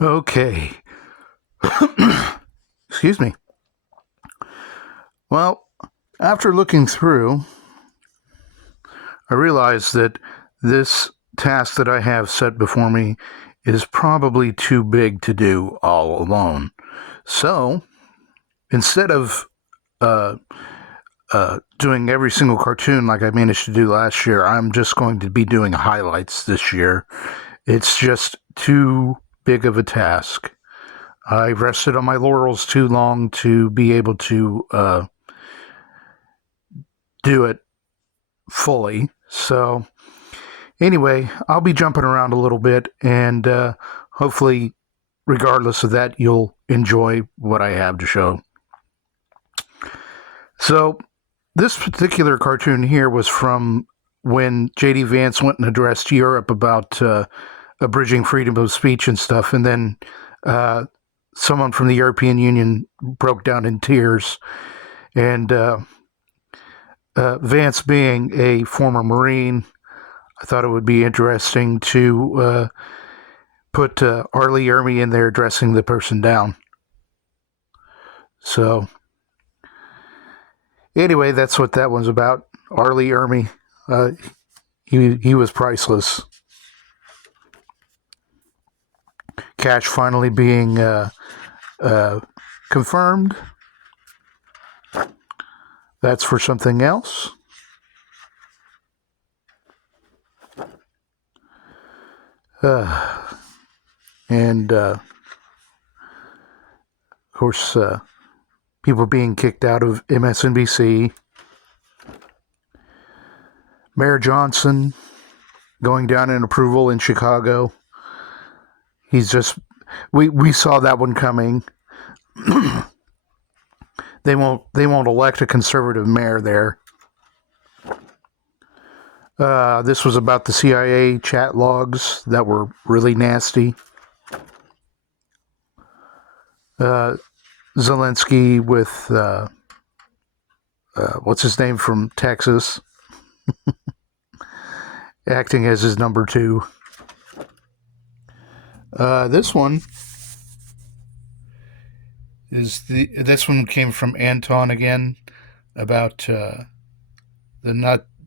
Okay. Excuse me. Well, after looking through, I realized that this task that I have set before me is probably too big to do all alone. So, instead of uh, doing every single cartoon like I managed to do last year, I'm just going to be doing highlights this year. It's just too big of a task. I rested on my laurels too long to be able to do it fully. So, anyway, I'll be jumping around a little bit, and hopefully, regardless of that, you'll enjoy what I have to show. So, this particular cartoon here was from when J.D. Vance went and addressed Europe about abridging freedom of speech and stuff, and then someone from the European Union broke down in tears. And Vance, being a former Marine, I thought it would be interesting to put R. Lee Ermey in there dressing the person down. So, anyway, that's what that one's about. R. Lee Ermey. He was priceless. Cash finally being confirmed. That's for something else. And of course, people being kicked out of MSNBC. Mayor Johnson going down in approval in Chicago. He's just, we saw that one coming. They won't elect a conservative mayor there. This was about the CIA chat logs that were really nasty. Zelensky with what's his name from Texas, acting as his number two. This one this one came from Anton again about the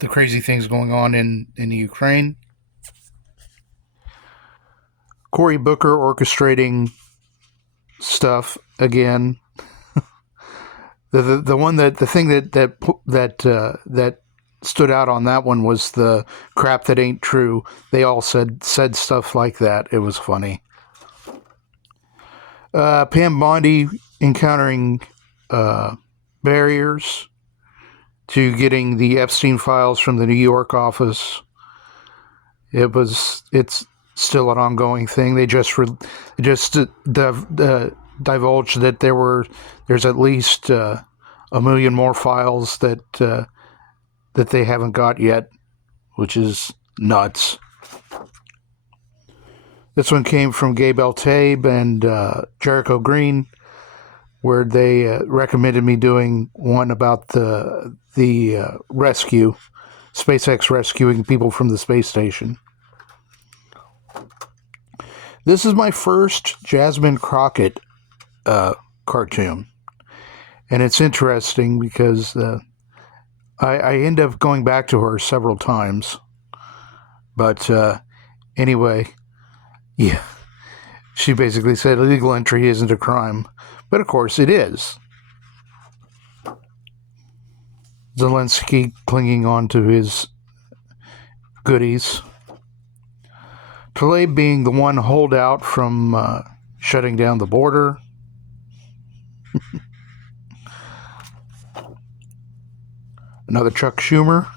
crazy things going on in the Ukraine. Cory Booker orchestrating stuff again. The thing that stood out on that one was the crap that ain't true. They all said stuff like that. It was funny. Pam Bondi encountering barriers to getting the Epstein files from the New York office. It's still an ongoing thing. They just divulged that there's at least a million more files that they haven't got yet, which is nuts. This one came from Gabe Tabe and Jericho Green, where they recommended me doing one about the rescue, SpaceX rescuing people from the space station. This is my first Jasmine Crockett cartoon, and it's interesting because I end up going back to her several times. But anyway, yeah, she basically said illegal entry isn't a crime, but of course it is. Zelensky clinging on to his goodies. Tlaib being the one holdout from shutting down the border. Another Chuck Schumer.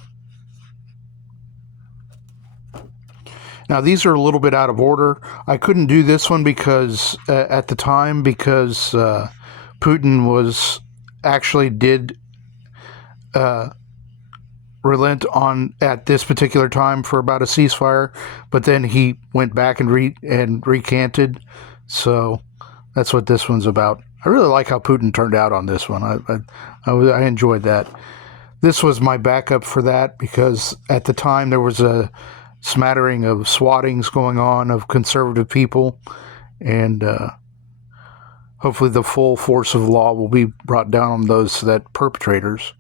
Now, these are a little bit out of order. I couldn't do this one because, at the time, because Putin did relent on at this particular time for about a ceasefire, but then he went back and recanted. So that's what this one's about. I really like how Putin turned out on this one. I enjoyed that. This was my backup for that because at the time there was a smattering of swattings going on of conservative people, and hopefully the full force of law will be brought down on those perpetrators.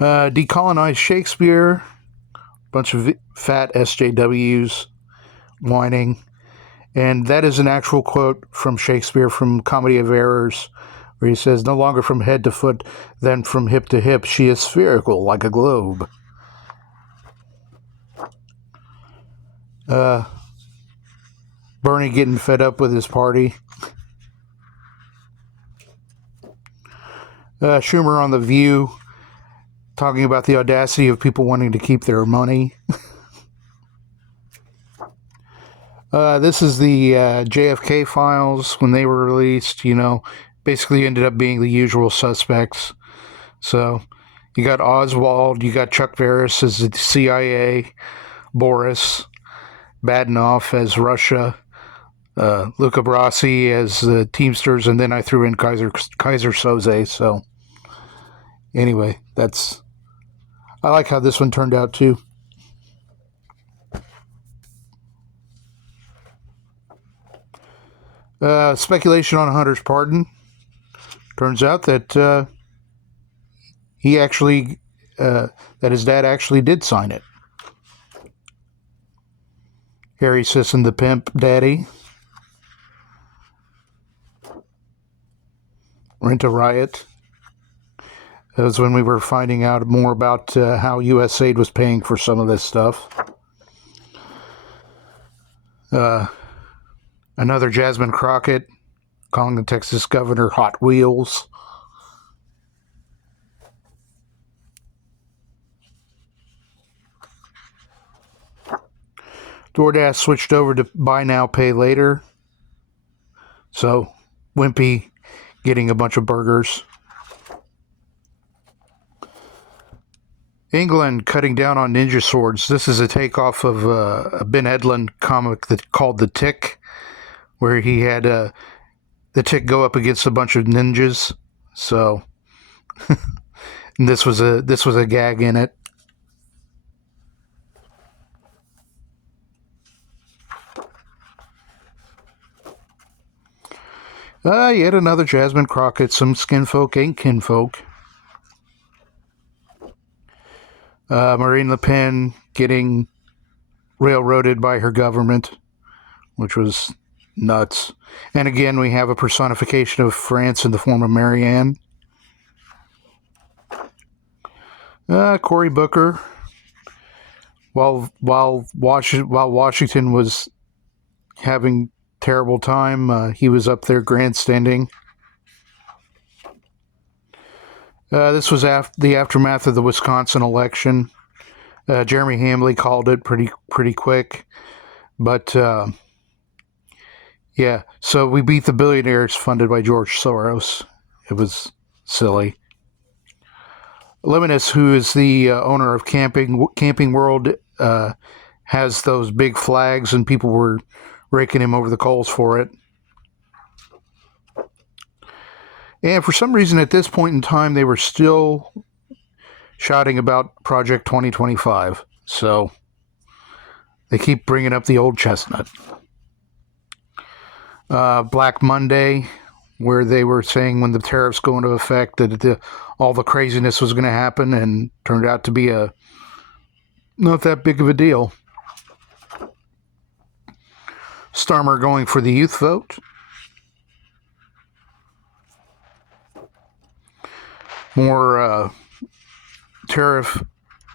Decolonize Shakespeare. Bunch of fat SJWs whining. And that is an actual quote from Shakespeare from Comedy of Errors, where he says, "No longer from head to foot, then from hip to hip, she is spherical like a globe." Bernie getting fed up with his party. Schumer on The View, talking about the audacity of people wanting to keep their money. This is the JFK files when they were released, basically ended up being the usual suspects. So you got Oswald, you got Chuck Barris as the CIA, Boris, Badenoff as Russia, Luca Brasi as the Teamsters, and then I threw in Kaiser Soze. So anyway, I like how this one turned out too. Speculation on Hunter's pardon. Turns out that he actually, that his dad actually did sign it. Harry Sisson, the pimp daddy. Rent a Riot. That was when we were finding out more about how USAID was paying for some of this stuff. Another Jasmine Crockett calling the Texas governor Hot Wheels. DoorDash switched over to buy now, pay later. So, Wimpy getting a bunch of burgers. England cutting down on ninja swords. This is a takeoff of a Ben Edlund comic called The Tick, where he had the Tick go up against a bunch of ninjas. So this was a gag in it. Yet another Jasmine Crockett. Some skinfolk ain't kinfolk. Marine Le Pen getting railroaded by her government, which was nuts. And again, we have a personification of France in the form of Marianne. Cory Booker, while Washington was having terrible time, he was up there grandstanding. This was the aftermath of the Wisconsin election. Jeremy Hambley called it pretty quick, but yeah. So we beat the billionaires funded by George Soros. It was silly. Luminous, who is the owner of Camping World, has those big flags, and people were raking him over the coals for it. And for some reason, at this point in time, they were still shouting about Project 2025. So they keep bringing up the old chestnut. Black Monday, where they were saying when the tariffs go into effect that all the craziness was going to happen, and turned out to be not that big of a deal. Starmer going for the youth vote. More tariff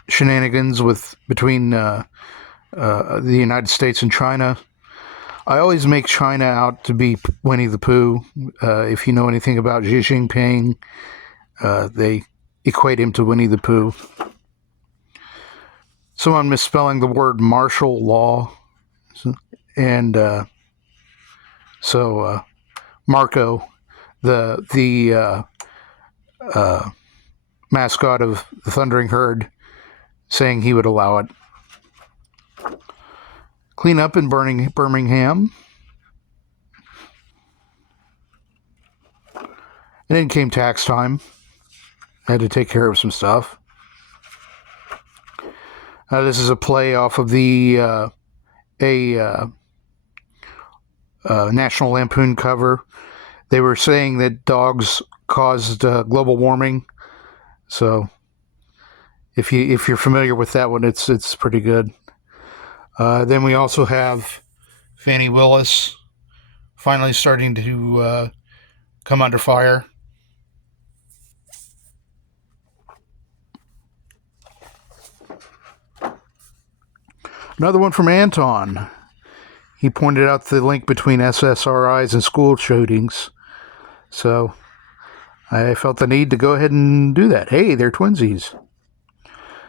shenanigans between the United States and China. I always make China out to be Winnie the Pooh. If you know anything about Xi Jinping, they equate him to Winnie the Pooh. Someone misspelling the word martial law. And so Marco, the mascot of the Thundering Herd, saying he would allow it. Clean up in Birmingham. And then came tax time. I had to take care of some stuff. This is a play off of a National Lampoon cover. They were saying that dogs caused global warming. So if you're familiar with that one, it's pretty good. Then we also have Fannie Willis finally starting to come under fire. Another one from Anton. He pointed out the link between SSRIs and school shootings. So I felt the need to go ahead and do that. Hey, they're twinsies.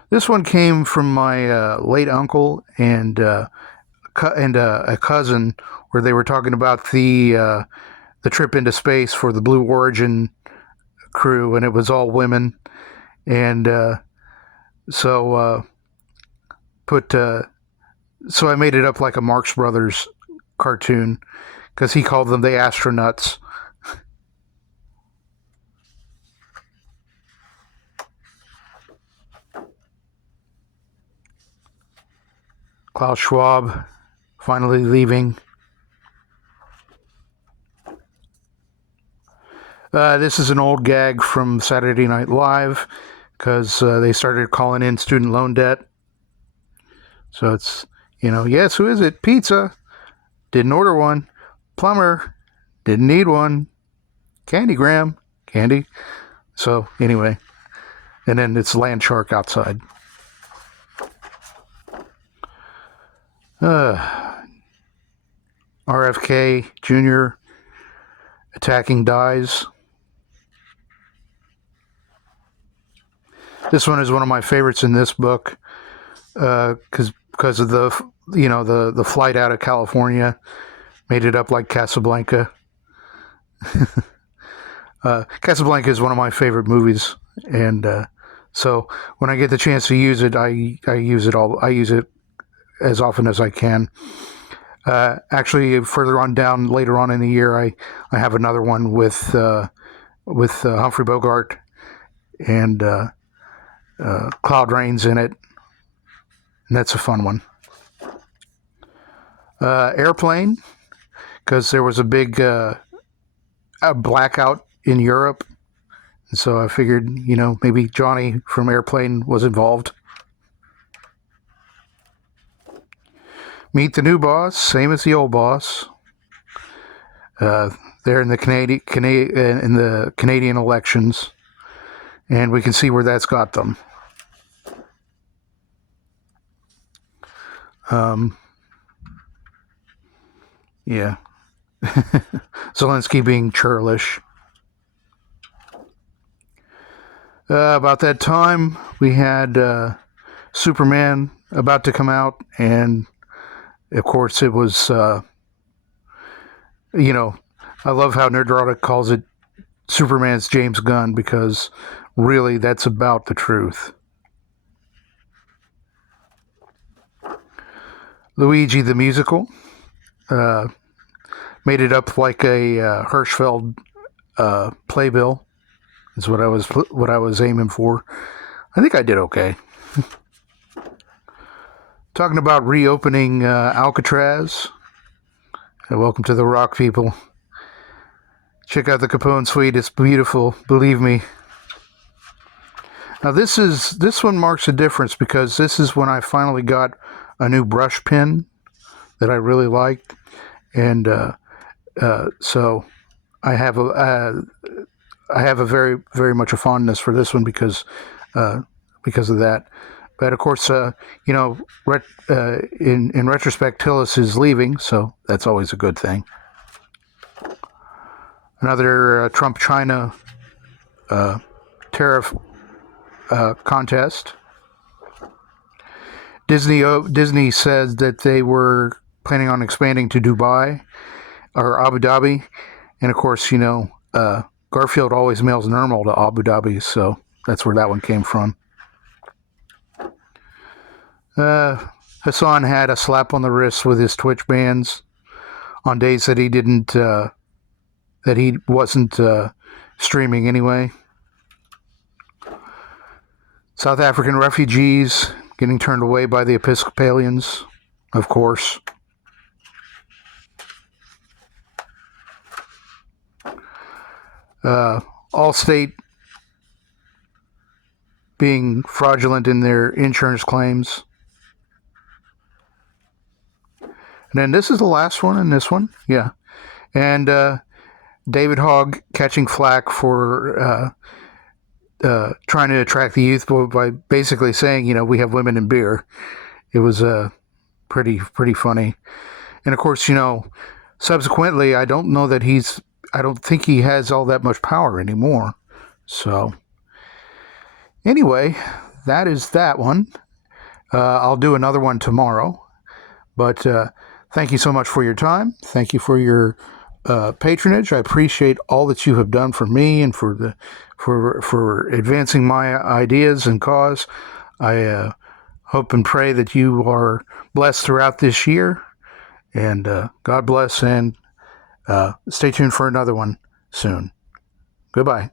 This one came from my late uncle and a cousin, where they were talking about the trip into space for the Blue Origin crew, and it was all women. And so I made it up like a Marx Brothers cartoon, because he called them the astronauts. Klaus Schwab finally leaving. This is an old gag from Saturday Night Live, because they started calling in student loan debt. So it's, yes, who is it? Pizza. Didn't order one. Plumber. Didn't need one. Candygram. Candy. So anyway, and then it's Land Shark outside. RFK Jr. attacking dies. This one is one of my favorites in this book, because of the flight out of California. Made it up like Casablanca. Casablanca is one of my favorite movies, and so when I get the chance to use it, I use it all. I use it as often as I can. Actually, further on down later on in the year, I have another one with Humphrey Bogart and Cloud Rain's in it, and that's a fun one. Airplane, because there was a big blackout in Europe, and so I figured, maybe Johnny from Airplane was involved. Meet the new boss, same as the old boss. They're in the Canadian elections, and we can see where that's got them. Yeah. Zelensky being churlish. About that time, we had Superman about to come out, and of course it was, I love how Nerdrotic calls it Superman's James Gunn, because really that's about the truth. Luigi the Musical. Made it up like a Hirschfeld playbill. Is what I was aiming for. I think I did okay. Talking about reopening Alcatraz. Welcome to the Rock, people. Check out the Capone Suite. It's beautiful, believe me. Now this one marks a difference, because this is when I finally got a new brush pen that I really liked, and so I have a very, very much a fondness for this one because of that. But of course, in retrospect, Tillis is leaving, so that's always a good thing. Another Trump-China tariff contest. Disney said that they were planning on expanding to Dubai or Abu Dhabi, and of course, Garfield always mails Nermal to Abu Dhabi, so that's where that one came from. Hassan had a slap on the wrist with his Twitch bans on days that he wasn't streaming anyway. South African refugees getting turned away by the Episcopalians, of course. Allstate being fraudulent in their insurance claims. And then this is the last one in this one. Yeah. And David Hogg catching flack for trying to attract the youth by basically saying, we have women in beer. It was pretty funny. And of course, subsequently, I don't think he has all that much power anymore. So anyway, that is that one. I'll do another one tomorrow. But thank you so much for your time. Thank you for your patronage. I appreciate all that you have done for me and for advancing my ideas and cause. I hope and pray that you are blessed throughout this year. And God bless, and stay tuned for another one soon. Goodbye.